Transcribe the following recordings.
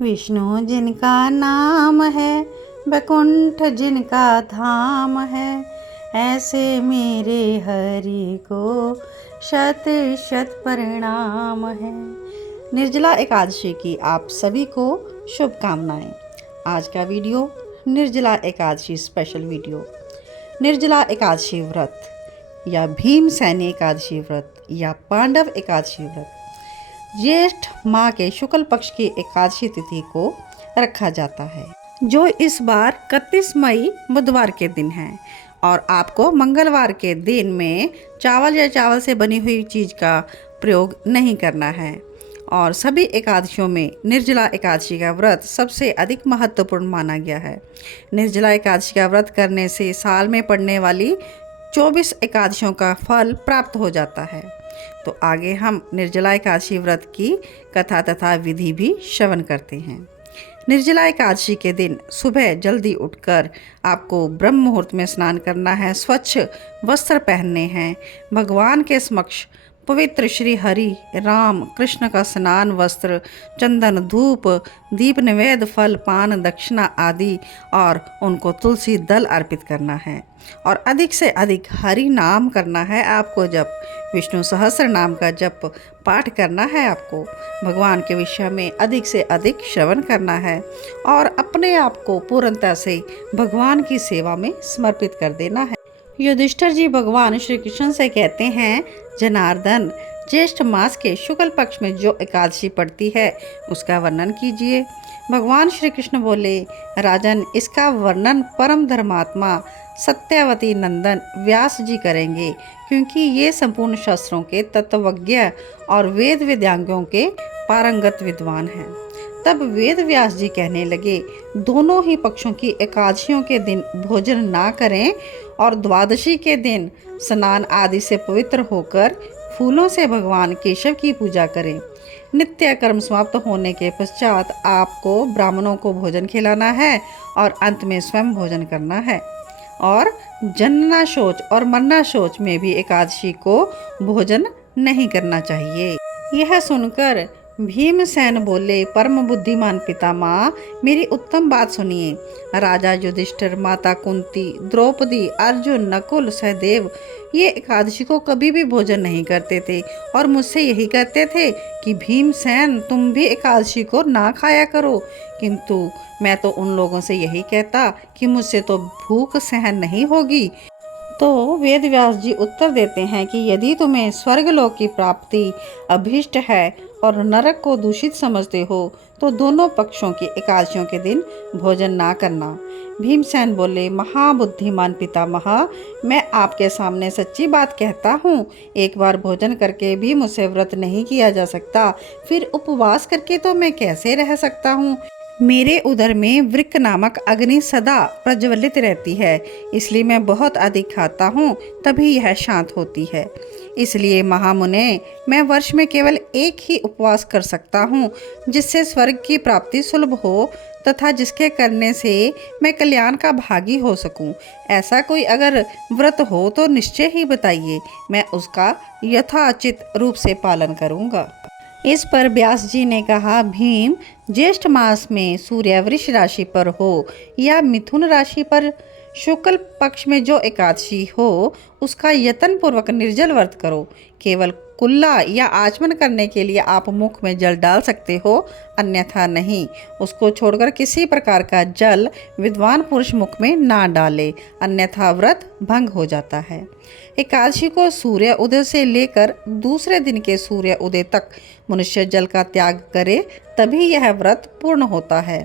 विष्णु जिनका नाम है, वैकुंठ जिनका धाम है, ऐसे मेरे हरि को शत शत प्रणाम है। निर्जला एकादशी की आप सभी को शुभकामनाएं। आज का video Nirjala Ekadashi special video. Nirjala Ekadashi व्रत या भीमसेनी एकादशी व्रत या पांडव एकादशी व्रत ज्येष्ठ माह के शुक्ल पक्ष की एकादशी तिथि को रखा जाता है, जो इस बार 31 मई बुधवार के दिन है। और आपको मंगलवार के दिन में चावल या चावल से बनी हुई चीज़ का प्रयोग नहीं करना है। और सभी एकादशियों में निर्जला एकादशी का व्रत सबसे अधिक महत्वपूर्ण माना गया है। निर्जला एकादशी का व्रत करने से साल में पड़ने वाली 24 एकादशियों का फल प्राप्त हो जाता है। तो आगे हम निर्जला एकादशी व्रत की कथा तथा विधि भी श्रवण करते हैं। निर्जला एकादशी के दिन सुबह जल्दी उठकर आपको ब्रह्म मुहूर्त में स्नान करना है, स्वच्छ वस्त्र पहनने हैं, भगवान के समक्ष पवित्र श्री हरि राम कृष्ण का स्नान वस्त्र, चंदन, धूप, दीप, निवेद, फल, पान, दक्षिणा आदि और उनको तुलसी दल अर्पित करना है। और अधिक से अधिक हरि नाम करना है आपको, जप विष्णु सहस्त्र नाम का जप पाठ करना है आपको। भगवान के विषय में अधिक से अधिक श्रवण करना है और अपने आप को पूर्णतः से भगवान की सेवा में समर्पित कर देना है। युधिष्ठिर जी भगवान श्री कृष्ण से कहते हैं, जनार्दन, ज्येष्ठ मास के शुक्ल पक्ष में जो एकादशी पड़ती है उसका वर्णन कीजिए। भगवान श्री कृष्ण बोले, राजन, इसका वर्णन परम धर्मात्मा सत्यवती नंदन व्यास जी करेंगे, क्योंकि ये संपूर्ण शास्त्रों के तत्वज्ञ और वेद वेदांगों के पारंगत विद्वान हैं। तब वेद व्यास जी कहने लगे, दोनों ही पक्षों की एकादशियों के दिन भोजन ना करें और द्वादशी के दिन स्नान आदि से पवित्र होकर फूलों से भगवान केशव की पूजा करें। नित्य कर्म समाप्त होने के पश्चात आपको ब्राह्मणों को भोजन खिलाना है और अंत में स्वयं भोजन करना है। और जनना शौच और मरना शौच में भी एकादशी को भोजन नहीं करना चाहिए। यह सुनकर भीमसेन बोले, परम बुद्धिमान पितामह, मेरी उत्तम बात सुनिए। राजा युधिष्ठिर, माता कुंती, द्रौपदी, अर्जुन, नकुल, सहदेव ये एकादशी को कभी भी भोजन नहीं करते थे और मुझसे यही कहते थे कि भीमसेन, तुम भी एकादशी को ना खाया करो। किंतु मैं तो उन लोगों से यही कहता कि मुझसे तो भूख सहन नहीं होगी। तो वेद व्यास जी उत्तर देते हैं कि यदि तुम्हें स्वर्गलोक की प्राप्ति अभीष्ट है और नरक को दूषित समझते हो तो दोनों पक्षों की एकादशियों के दिन भोजन ना करना। भीमसेन बोले, महाबुद्धिमान पितामह, मैं आपके सामने सच्ची बात कहता हूँ, एक बार भोजन करके भी मुझसे व्रत नहीं किया जा सकता, फिर उपवास करके तो मैं कैसे रह सकता हूँ। मेरे उदर में वृक्क नामक अग्नि सदा प्रज्वलित रहती है, इसलिए मैं बहुत अधिक खाता हूँ, तभी यह शांत होती है। इसलिए महामुने, मैं वर्ष में केवल एक ही उपवास कर सकता हूँ, जिससे स्वर्ग की प्राप्ति सुलभ हो तथा जिसके करने से मैं कल्याण का भागी हो सकूं। ऐसा कोई अगर व्रत हो तो निश्चय ही बताइए, मैं उसका यथाचित रूप से पालन करूँगा। इस पर व्यास जी ने कहा, भीम, ज्येष्ठ मास में सूर्य वृष राशि पर हो या मिथुन राशि पर शुक्ल पक्ष में जो एकादशी हो उसका यत्न पूर्वक निर्जल व्रत करो। केवल कुल्ला या आचमन करने के लिए आप मुख में जल डाल सकते हो, अन्यथा नहीं। उसको छोड़कर किसी प्रकार का जल विद्वान पुरुष मुख में ना डाले, अन्यथा व्रत भंग हो जाता है। एकादशी को सूर्य उदय से लेकर दूसरे दिन के सूर्य उदय तक मनुष्य जल का त्याग करे, तभी यह व्रत पूर्ण होता है।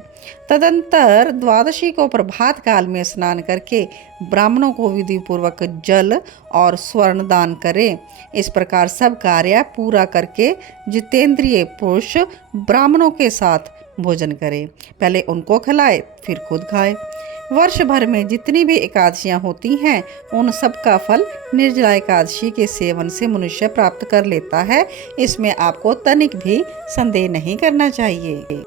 तदंतर द्वादशी को प्रभात काल में स्नान करके ब्राह्मणों को विधि पूर्वक जल और स्वर्ण दान करें। इस प्रकार सब कार्य पूरा करके जितेंद्रिय पुरुष ब्राह्मणों के साथ भोजन करे, पहले उनको खिलाए फिर खुद खाए। वर्ष भर में जितनी भी एकादशियां होती हैं उन सब का फल निर्जला एकादशी के सेवन से मनुष्य प्राप्त कर लेता है, इसमें आपको तनिक भी संदेह नहीं करना चाहिए।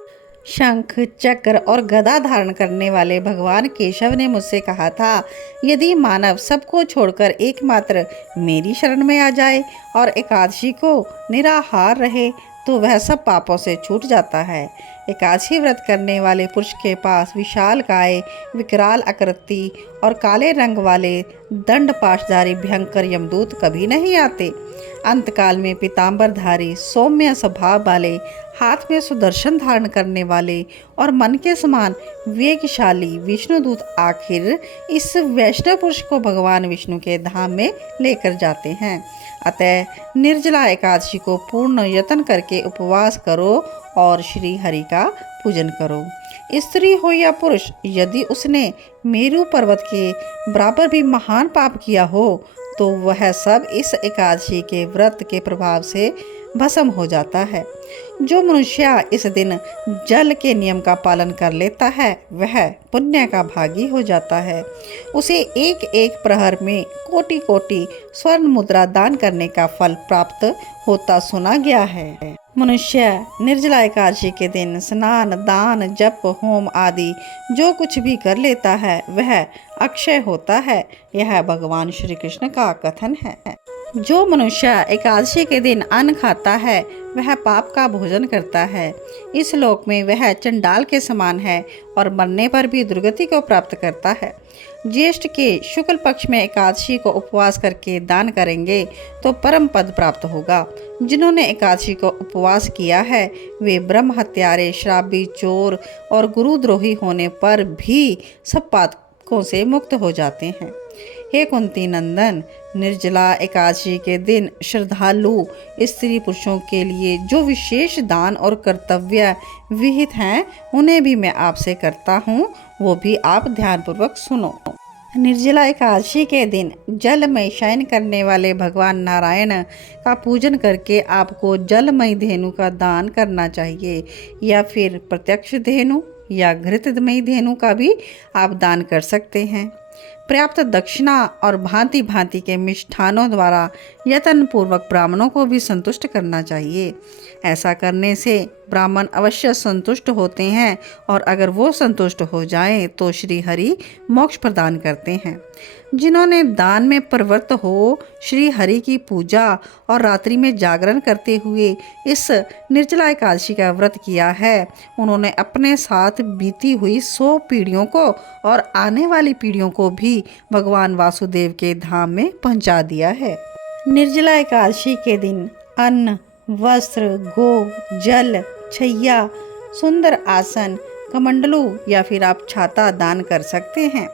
शंख, चक्र और गदा धारण करने वाले भगवान केशव ने मुझसे कहा था, यदि मानव सबको छोड़कर एकमात्र मेरी शरण में आ जाए और एकादशी को निराहार रहे तो वह सब पापों से छूट जाता है। एकादशी व्रत करने वाले पुरुष के पास विशाल काय, विकराल आकृति और काले रंग वाले दंड पाशधारी भयंकर यमदूत कभी नहीं आते। अंतकाल में पीताम्बरधारी, सौम्य स्वभाव वाले, हाथ में सुदर्शन धारण करने वाले और मन के समान वेगशाली विष्णुदूत आखिर इस वैष्णव पुरुष को भगवान विष्णु के धाम में लेकर जाते हैं। अतः निर्जला एकादशी को पूर्ण यत्न करके उपवास करो और श्री हरि का पूजन करो। स्त्री हो या पुरुष, यदि उसने मेरू पर्वत के बराबर भी महान पाप किया हो तो वह सब इस एकादशी के व्रत के प्रभाव से भस्म हो जाता है। जो मनुष्य इस दिन जल के नियम का पालन कर लेता है वह पुण्य का भागी हो जाता है। उसे एक एक प्रहर में कोटि कोटि स्वर्ण मुद्रा दान करने का फल प्राप्त होता सुना गया है। मनुष्य निर्जला एकादशी के दिन स्नान, दान, जप, होम आदि जो कुछ भी कर लेता है वह अक्षय होता है। यह भगवान श्री कृष्ण का कथन है। जो मनुष्य एकादशी के दिन अन्न खाता है वह पाप का भोजन करता है। इस लोक में वह चंडाल के समान है और मरने पर भी दुर्गति को प्राप्त करता है। ज्येष्ठ के शुक्ल पक्ष में एकादशी को उपवास करके दान करेंगे तो परम पद प्राप्त होगा। जिन्होंने एकादशी को उपवास किया है वे ब्रह्म हत्यारे, श्रापी, चोर और गुरुद्रोही होने पर भी सब पातकों से मुक्त हो जाते हैं। हे कुंती नंदन, निर्जला एकादशी के दिन श्रद्धालु स्त्री पुरुषों के लिए जो विशेष दान और कर्तव्य विहित हैं उन्हें भी मैं आपसे करता हूँ, वो भी आप ध्यानपूर्वक सुनो। निर्जला एकादशी के दिन जलमय शयन करने वाले भगवान नारायण का पूजन करके आपको जलमय धेनु का दान करना चाहिए, या फिर प्रत्यक्ष धेनु या घृतमयी धेनु का भी आप दान कर सकते हैं। पर्याप्त दक्षिणा और भांति भांति के मिष्ठानों द्वारा यत्न पूर्वक ब्राह्मणों को भी संतुष्ट करना चाहिए। ऐसा करने से ब्राह्मण अवश्य संतुष्ट होते हैं और अगर वो संतुष्ट हो जाएं तो श्री हरि मोक्ष प्रदान करते हैं। जिन्होंने दान में प्रवृत्त हो श्री हरि की पूजा और रात्रि में जागरण करते हुए इस निर्जला एकादशी का व्रत किया है, उन्होंने अपने साथ बीती हुई 100 पीढ़ियों को और आने वाली पीढ़ियों को भी भगवान वासुदेव के धाम में पहुंचा दिया है। निर्जला एकादशी के दिन अन्न, वस्त्र, गो, जल, छैया, सुंदर आसन, कमंडलू या फिर आप छाता दान कर सकते हैं।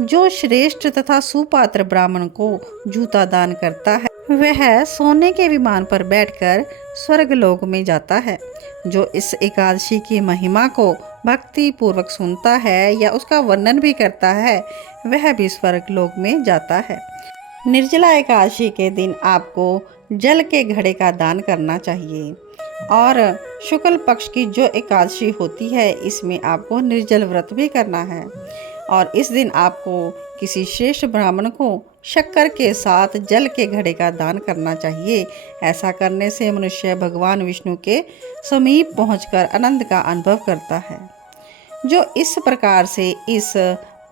जो श्रेष्ठ तथा सुपात्र ब्राह्मण को जूता दान करता है वह सोने के विमान पर बैठकर स्वर्ग लोक में जाता है। जो इस एकादशी की महिमा को भक्ति पूर्वक सुनता है या उसका वर्णन भी करता है वह भी स्वर्ग लोक में जाता है। निर्जला एकादशी के दिन आपको जल के घड़े का दान करना चाहिए। और शुक्ल पक्ष की जो एकादशी होती है इसमें आपको निर्जल व्रत भी करना है और इस दिन आपको किसी श्रेष्ठ ब्राह्मण को शक्कर के साथ जल के घड़े का दान करना चाहिए। ऐसा करने से मनुष्य भगवान विष्णु के समीप पहुंचकर आनंद का अनुभव करता है। जो इस प्रकार से इस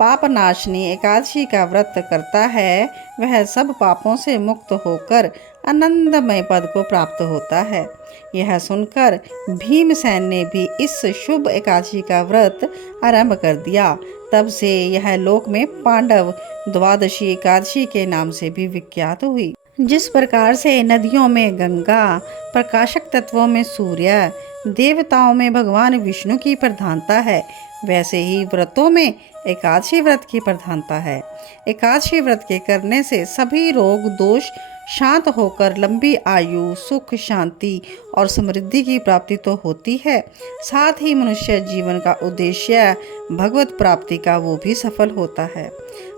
पापनाशनी एकादशी का व्रत करता है वह सब पापों से मुक्त होकर आनंदमय पद को प्राप्त होता है। यह सुनकर भीमसेन ने भी इस शुभ एकादशी का व्रत आरंभ कर दिया। तब से यह लोक में पांडव द्वादशी एकादशी के नाम से भी विख्यात हुई। जिस प्रकार से नदियों में गंगा, प्रकाशक तत्वों में सूर्य, देवताओं में भगवान विष्णु की प्रधानता है, वैसे ही व्रतों में एकादशी व्रत की प्रधानता है। एकादशी व्रत के करने से सभी रोग दोष शांत होकर लंबी आयु, सुख, शांति और समृद्धि की प्राप्ति तो होती है, साथ ही मनुष्य जीवन का उद्देश्य भगवत प्राप्ति का वो भी सफल होता है।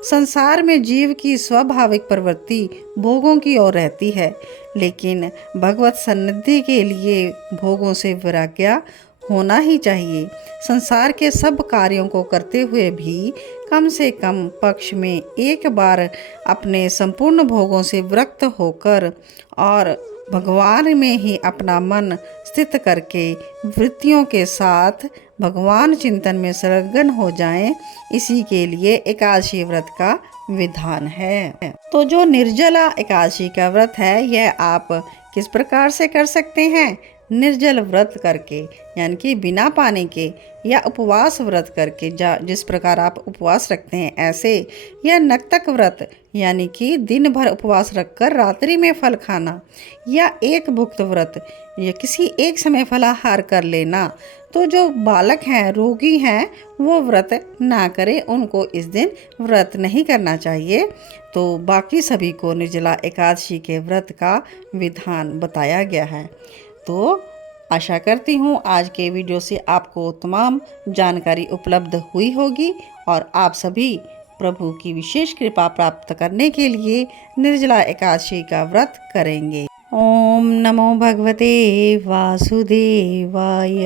संसार में जीव की स्वाभाविक प्रवृत्ति भोगों की ओर रहती है, लेकिन भगवत सन्निधि के लिए भोगों से वैराग्य होना ही चाहिए। संसार के सब कार्यों को करते हुए भी कम से कम पक्ष में एक बार अपने संपूर्ण भोगों से विरक्त होकर और भगवान में ही अपना मन स्थित करके वृत्तियों के साथ भगवान चिंतन में संलग्न हो जाएं, इसी के लिए एकादशी व्रत का विधान है। तो जो निर्जला एकादशी का व्रत है यह आप किस प्रकार से कर सकते हैं निर्जल व्रत करके यानी कि बिना पानी के, या उपवास व्रत करके जिस प्रकार आप उपवास रखते हैं ऐसे, या नक्तक व्रत यानी कि दिन भर उपवास रखकर रात्रि में फल खाना, या एक भुक्त व्रत या किसी एक समय फलाहार कर लेना, तो जो बालक हैं, रोगी हैं, वो व्रत ना करें, उनको इस दिन व्रत नहीं करना चाहिए। तो बाकी सभी को निर्जला एकादशी के व्रत का विधान बताया गया है। तो आशा करती हूँ आज के वीडियो से आपको तमाम जानकारी उपलब्ध हुई होगी और आप सभी प्रभु की विशेष कृपा प्राप्त करने के लिए निर्जला एकादशी का व्रत करेंगे। ओम नमो भगवते वासुदेवाय।